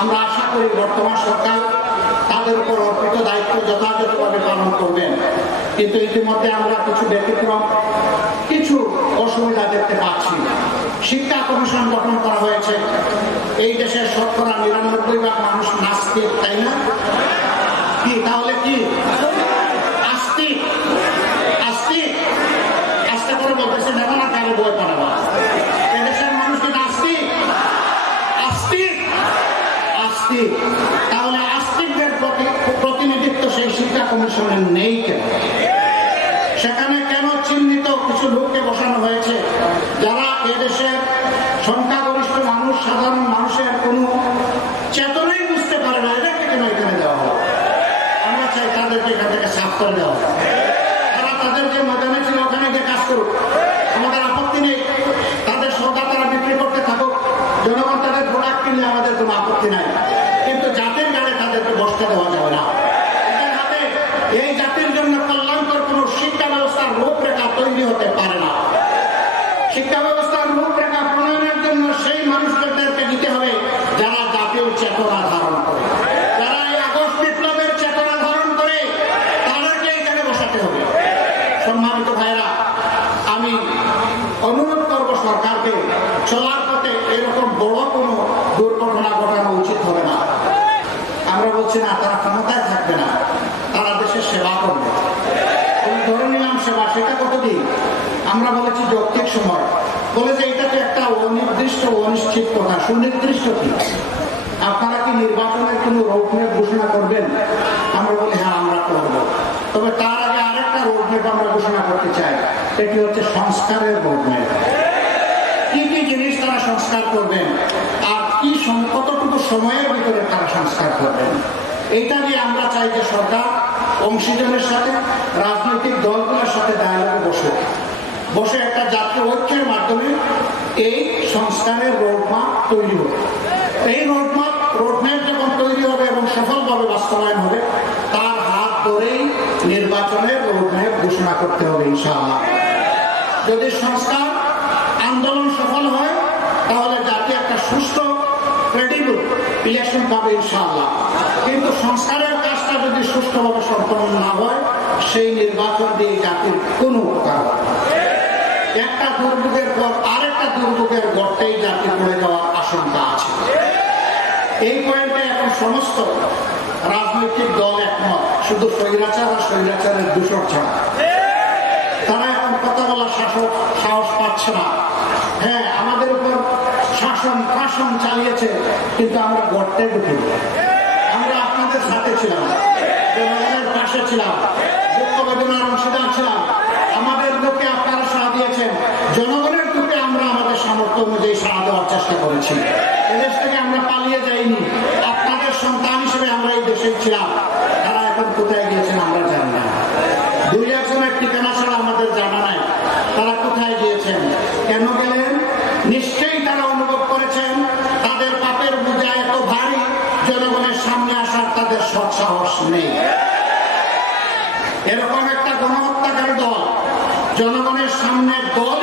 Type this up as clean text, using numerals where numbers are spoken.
আমরা আশা করি বর্তমান সরকার তাদের উপর অর্পিত দায়িত্ব যথাযথভাবে পালন করবেন। কিন্তু ইতিমধ্যে আমরা কিছু ব্যতিক্রম, কিছু অসুবিধা দেখতে পাচ্ছি। শিক্ষা কমিশন গঠন করা হয়েছে। এই দেশের শতকরা ৯৯% মানুষ নাস্তিক, তাই না? কি তাহলে কি আস্তিক? আস্তিক আস্তে করে বলতেছে নেব না, কারো বই পড়াবা। এদেশের মানুষ কি নাস্তিক? আস্তিক আস্তিক। তাহলে আস্তিকদের প্রতিনিধিত্ব সেই শিক্ষা কমিশনের নেই কেন? সেখানে কেন চিহ্নিত কিছু লোককে বসানো হয়েছে যারা এদেশের সংখ্যাগরিষ্ঠ মানুষ, সাধারণ মানুষের কোন চেতনাই বুঝতে পারে না? এদেরকে কেন এখানে দেওয়া হবে? আমরা চাই তাদেরকে এখান থেকে সাফ করে দেওয়া হবে। তারা তাদের যে ময়দানে ছিল ওখানে গিয়ে কাজ করুক, আমাদের আপত্তি নেই। তাদের সৌদা তারা বিক্রি করতে থাকুক, জনগণ তাদের প্রোডাক্ট কিনলে আমাদের কোনো আপত্তি নাই। কিন্তু জাতির গাড়ে তাদেরকে বসতে দেওয়া যাবে না। এদের হাতে এই জাতির জন্য কল্যাণকর কোন শিক্ষা ব্যবস্থার রূপরেখা তৈরি হতে পারে না। শিক্ষা ব্যবস্থার রূপরেখা প্রণয়নের জন্য সেই মানুষদেরকে দিতে হবে যারা জাতীয় চেতনা ধারণ করে, যারা এই আগস্ট বিপ্লবের চেতনা ধারণ করে, তাদেরকে এখানে বসাতে হবে। সম্মানিত ভাইরা, আমি অনুরোধ করব সরকারকে চলার পথে এরকম বড় কোনো দুর্ঘটনা ঘটানো উচিত হবে না। আমরা বলছি না তারা ক্ষমতায় থাকবে না, তারা দেশের সেবা করবে। ধরে নিলাম সেবা, সেটা কতদিন? আমরা বলেছি যৌক্তিক সময়। বলে যে এটা তো একটা অনির্দিষ্ট অনিশ্চিত কথা। সুনির্দিষ্ট কি? আপনারা কি নির্বাচনের কোন রোডম্যাপ ঘোষণা করবেন? আমরা বলি হ্যাঁ আমরা করব। তবে তার আগে আরেকটা রোডম্যাপ আমরা ঘোষণা করতে চাই, এটি হচ্ছে সংস্কারের রোডম্যাপ। কি কি জিনিস তারা সংস্কার করবেন আর কি কতটুকু সময়ের ভিতরে তারা সংস্কার করবেন, এইটা নিয়ে আমরা চাই যে সরকার অংশীজনের সাথে, রাজনৈতিক দলগুলোর সাথে ডায়ালগে বসে একটা জাতীয় ঐক্যের মাধ্যমে এই সংস্কারের রোডম্যাপ তৈরি হবে। এই রোডম্যাপ যখন তৈরি হবে এবং সফলভাবে বাস্তবায়ন হবে, তার হাত ধরেই নির্বাচনের রোডম্যাপ ঘোষণা করতে হবে ইনশাআল্লাহ। যদি সংস্কার আন্দোলন সফল হয় তাহলে জাতি একটা সুষ্ঠু ক্রেডিবল ইলেকশন পাবে ইনশাআল্লাহ। কিন্তু সংস্কারের কাজটা যদি সুষ্ঠুভাবে সম্পন্ন না হয়, সেই নির্বাচন দিয়ে জাতির কোনো উপকার হবে না। একটা দুর্ভোগের পর আরেকটা দুর্ভোগের গর্তেই জাতি পড়ে যাওয়ার আশঙ্কা আছে। এই পয়েন্টে এখন সমস্ত রাজনৈতিক দল একমত, শুধু স্বৈরাচার আর স্বৈরাচারের দূষণ ছাড়া। তারা এখন কথা বলার সাহস পাচ্ছে না। হ্যাঁ, আমাদের উপর শাসন চালিয়েছে, কিন্তু আমরা গর্তে ঢুকি। আমরা আপনাদের সাথে ছিলাম, জনগণের পাশে ছিলাম, দুঃখ বেদনার অংশীদার ছিলাম। আমাদের দুঃখে আপনারা সাড়া দিয়েছেন, জনগণের দুঃখে আমরা আমাদের সামর্থ্য অনুযায়ী সাড়া দেওয়ার চেষ্টা করেছি। এদেশ থেকে আমরা পালিয়ে যাইনি, আপনাদের সন্তান হিসেবে আমরা এই দেশে ছিলাম। তারা এখন কোথায় গিয়েছেন আমরা জানি না। 2-1 ঠিকানা ছাড়া আমাদের জানা নাই তারা কোথায় গিয়েছেন, কেন গেলেন। নিশ্চয়ই তারা অনুভব করেছেন তাদের পাপের বোঝা এত ভারী, জনগণের সামনে আসার তাদের সৎসাহস নেই। এরকম একটা গণহত্যাকারী দল জনগণের সামনে দল